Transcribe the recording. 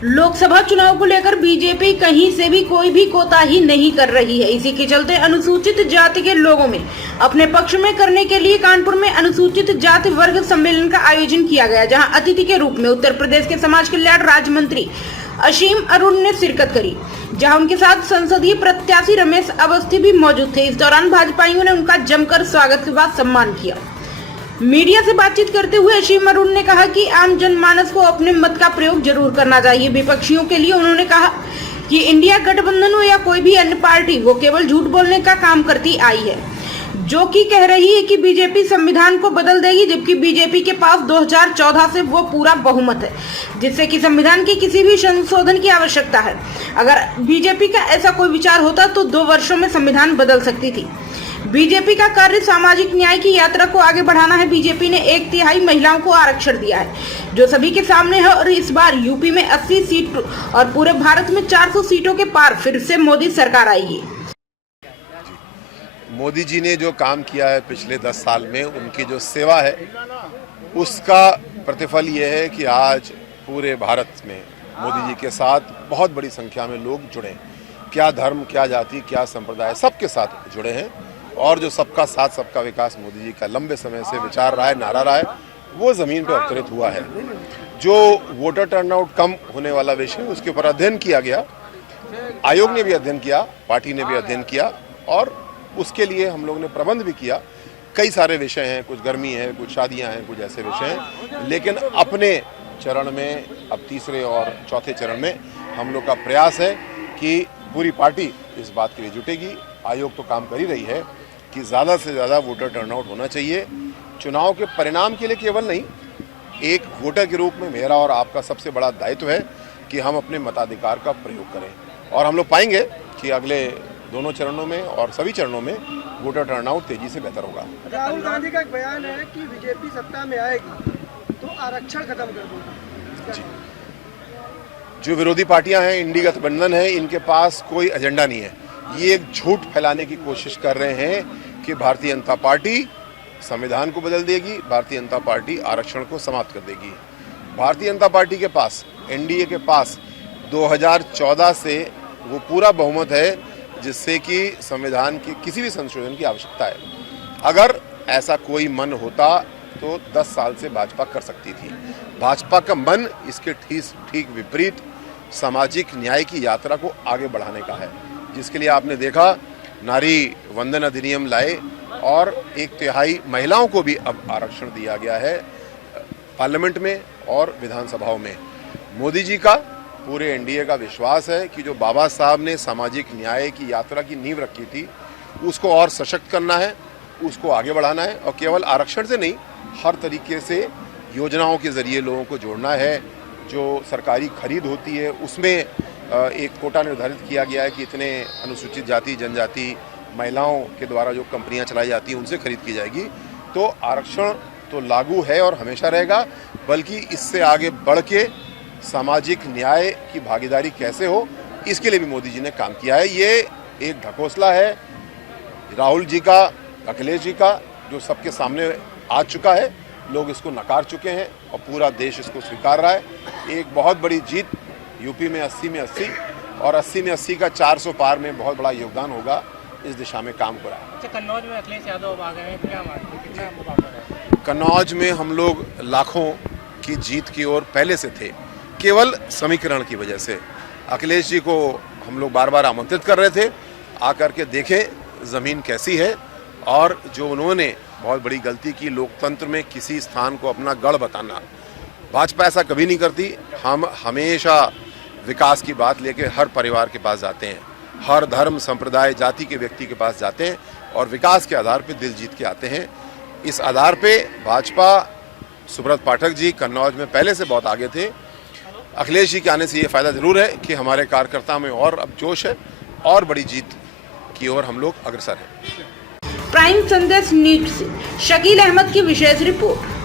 लोकसभा चुनाव को लेकर बीजेपी कहीं से भी कोई भी कोताही नहीं कर रही है। इसी के चलते अनुसूचित जाति के लोगों में अपने पक्ष में करने के लिए कानपुर में अनुसूचित जाति वर्ग सम्मेलन का आयोजन किया गया, जहां अतिथि के रूप में उत्तर प्रदेश के समाज कल्याण राज्य मंत्री असीम अरुण ने शिरकत करी, जहां उनके साथ संसदीय प्रत्याशी रमेश अवस्थी भी मौजूद थे। इस दौरान भाजपाइयों ने उनका जमकर स्वागत के बाद सम्मान किया। मीडिया से बातचीत करते हुए असीम अरुण ने कहा कि आम जनमानस को अपने मत का प्रयोग जरूर करना चाहिए। विपक्षियों के लिए उन्होंने कहा कि इंडिया गठबंधन हो या कोई भी अन्य पार्टी, वो केवल झूठ बोलने का काम करती आई है, जो कि कह रही है कि बीजेपी संविधान को बदल देगी, जबकि बीजेपी के पास 2014 से वो पूरा बहुमत है, जिससे कि संविधान की किसी भी संशोधन की आवश्यकता है। अगर बीजेपी का ऐसा कोई विचार होता तो 2 वर्षों में संविधान बदल सकती थी। बीजेपी का कार्य सामाजिक न्याय की यात्रा को आगे बढ़ाना है। बीजेपी ने 1/3 महिलाओं को आरक्षण दिया है, जो सभी के सामने है, और इस बार यूपी में 80 सीट और पूरे भारत में 400 सीटों के पार फिर से मोदी सरकार आएगी। मोदी जी ने जो काम किया है पिछले 10 साल में, उनकी जो सेवा है, उसका प्रतिफल ये है कि आज पूरे भारत में मोदी जी के साथ बहुत बड़ी संख्या में लोग जुड़े हैं। क्या धर्म, क्या जाति, क्या संप्रदाय, सबके साथ जुड़े हैं। और जो सबका साथ सबका विकास मोदी जी का लंबे समय से विचार रहा है, नारा रहा है, वो ज़मीन पर अवतरित हुआ है। जो वोटर टर्नआउट कम होने वाला विषय, उसके ऊपर अध्ययन किया गया। आयोग ने भी अध्ययन किया, पार्टी ने भी अध्ययन किया, और उसके लिए हम लोग ने प्रबंध भी किया। कई सारे विषय हैं, कुछ गर्मी है, कुछ शादियां हैं, कुछ ऐसे विषय हैं। लेकिन अपने चरण में, अब तीसरे और चौथे चरण में हम लोग का प्रयास है कि पूरी पार्टी इस बात के लिए जुटेगी। आयोग तो काम कर ही रही है कि ज़्यादा से ज़्यादा वोटर टर्नआउट होना चाहिए। चुनाव के परिणाम के लिए केवल नहीं, एक वोटर के रूप में मेरा और आपका सबसे बड़ा दायित्व है कि हम अपने मताधिकार का प्रयोग करें। और हम लोग पाएंगे कि अगले दोनों चरणों में और सभी चरणों में वोटर टर्नआउट तेजी से बेहतर होगा। राहुल गांधी का एक बयान है कि बीजेपी सत्ता में आएगी तो आरक्षण खत्म कर देगी। जो विरोधी पार्टियां हैं, इंडी गठबंधन है, इनके पास कोई एजेंडा नहीं है। ये एक झूठ फैलाने की कोशिश कर रहे हैं कि भारतीय जनता पार्टी संविधान को बदल देगी, भारतीय जनता पार्टी आरक्षण को समाप्त कर देगी। भारतीय जनता पार्टी के पास, एनडीए के पास 2014 से वो पूरा बहुमत है, जिससे कि संविधान की किसी भी संशोधन की आवश्यकता है। अगर ऐसा कोई मन होता तो 10 साल से भाजपा कर सकती थी। भाजपा का मन इसके ठीक विपरीत सामाजिक न्याय की यात्रा को आगे बढ़ाने का है, जिसके लिए आपने देखा नारी वंदन अधिनियम लाए और 1/3 महिलाओं को भी अब आरक्षण दिया गया है पार्लियामेंट में और विधानसभाओं में। मोदी जी का, पूरे एनडीए का विश्वास है कि जो बाबा साहब ने सामाजिक न्याय की यात्रा की नींव रखी थी, उसको और सशक्त करना है, उसको आगे बढ़ाना है। और केवल आरक्षण से नहीं, हर तरीके से योजनाओं के जरिए लोगों को जोड़ना है। जो सरकारी खरीद होती है, उसमें एक कोटा निर्धारित किया गया है कि इतने अनुसूचित जाति, जनजाति, महिलाओं के द्वारा जो कंपनियां चलाई जाती हैं, उनसे खरीद की जाएगी। तो आरक्षण तो लागू है और हमेशा रहेगा, बल्कि इससे आगे बढ़ के सामाजिक न्याय की भागीदारी कैसे हो, इसके लिए भी मोदी जी ने काम किया है। ये एक ढकोसला है राहुल जी का, अखिलेश जी का, जो सबके सामने आ चुका है। लोग इसको नकार चुके हैं और पूरा देश इसको स्वीकार रहा है। एक बहुत बड़ी जीत यूपी में 80 में 80 और 80 में 80 का 400 पार में बहुत बड़ा योगदान होगा। इस दिशा में काम हो रहा है। अच्छा, कन्नौज में अखिलेश यादव आ गए हैं, क्या मानते हैं, कितना मुकाबला है? कन्नौज में हम लोग लाखों की जीत की ओर पहले से थे, केवल समीकरण की वजह से। अखिलेश जी को हम लोग बार बार आमंत्रित कर रहे थे, आकर के देखें ज़मीन कैसी है। और जो उन्होंने बहुत बड़ी गलती की, लोकतंत्र में किसी स्थान को अपना गढ़ बताना। भाजपा ऐसा कभी नहीं करती। हम हमेशा विकास की बात लेके हर परिवार के पास जाते हैं, हर धर्म, संप्रदाय, जाति के व्यक्ति के पास जाते हैं और विकास के आधार पे दिल जीत के आते हैं। इस आधार पे भाजपा, सुब्रत पाठक जी कन्नौज में पहले से बहुत आगे थे। अखिलेश जी के आने से ये फ़ायदा ज़रूर है कि हमारे कार्यकर्ता में और अब जोश है और बड़ी जीत की ओर हम लोग अग्रसर हैं। प्राइम संदेश न्यूज से शकील अहमद की विशेष रिपोर्ट।